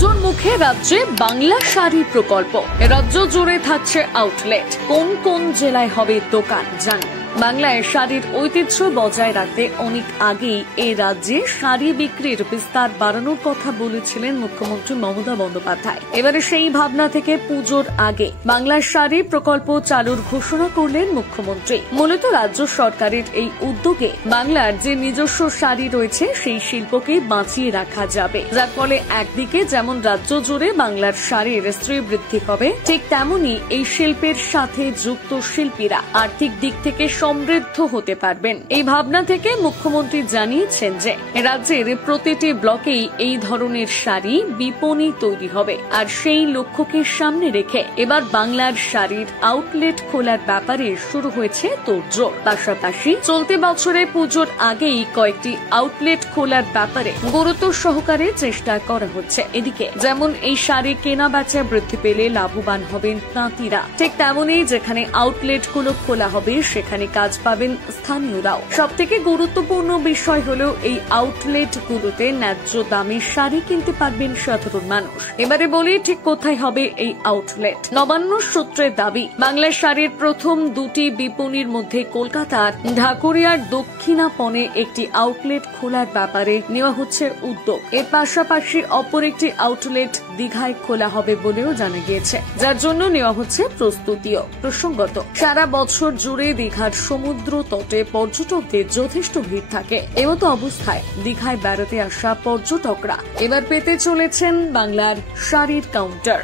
পুজোর মুখে রাজ্যে বাংলা শাড়ি প্রকল্প। রাজ্য জুড়ে থাকছে আউটলেট। কোন কোন জেলায় হবে দোকান জানেন? বাংলায় শাড়ির ঐতিহ্য বজায় রাখতে অনেক আগেই এই রাজ্যে শাড়ি বিক্রির বিস্তার বাড়ানোর কথা বলেছিলেন মুখ্যমন্ত্রী মমতা বন্দ্যোপাধ্যায়। এবারে সেই ভাবনা থেকে পুজোর আগে বাংলার শাড়ি প্রকল্প চালুর ঘোষণা করলেন মুখ্যমন্ত্রী। মূলত রাজ্য সরকারের এই উদ্যোগে বাংলার যে নিজস্ব শাড়ি রয়েছে সেই শিল্পকে বাঁচিয়ে রাখা যাবে, যার ফলে একদিকে যেমন রাজ্য জুড়ে বাংলার শাড়ির শ্রীবৃদ্ধি হবে, ঠিক তেমনি এই শিল্পের সাথে যুক্ত শিল্পীরা আর্থিক দিক থেকে সমৃদ্ধ হতে পারবেন। এই ভাবনা থেকে মুখ্যমন্ত্রী জানিয়েছেন যে রাজ্যের প্রতিটি ব্লকেই এই ধরনের শাড়ি বিপণী তৈরি হবে। আর সেই লক্ষ্যকে সামনে রেখে এবার বাংলার শাড়ির আউটলেট খোলার ব্যাপারে শুরু হয়েছে তোড়জোড়। পাশাপাশি চলতি বছরে পুজোর আগেই কয়েকটি আউটলেট খোলার ব্যাপারে গুরুত্ব সহকারে চেষ্টা করা হচ্ছে। এদিকে যেমন এই শাড়ি কেনা বেচা বৃদ্ধি পেলে লাভবান হবেন তাঁতিরা, ঠিক তেমনি যেখানে আউটলেটগুলো খোলা হবে সেখানে কাজ পাবেন স্থানীয়রাও। সবথেকে গুরুত্বপূর্ণ বিষয় হলো এই আউটলেটগুলোতে ন্যায্য দামে শাড়ি কিনতে পারবেন সাধারণ মানুষ। এবারে বলি ঠিক কোথায় হবে এই আউটলেট। নবান্ন সূত্রের দাবি, বাংলার শাড়ির প্রথম দুটি বিপণীর মধ্যে কলকাতার ঢাকুরিয়ার দক্ষিণাপনে একটি আউটলেট খোলার ব্যাপারে নেওয়া হচ্ছে উদ্যোগ। এর পাশাপাশি অপর একটি আউটলেট দীঘায় খোলা হবে বলেও জানা গিয়েছে, যার জন্য নেওয়া হচ্ছে প্রস্তুতিও। প্রসঙ্গত, সারা বছর জুড়ে দীঘার সমুদ্র তটে পর্যটকদের যথেষ্ট ভিড় থাকে। এমতো অবস্থায় দীঘায় বেড়াতে আসা পর্যটকরা এবার পেতে চলেছেন বাংলার শাড়ির কাউন্টার।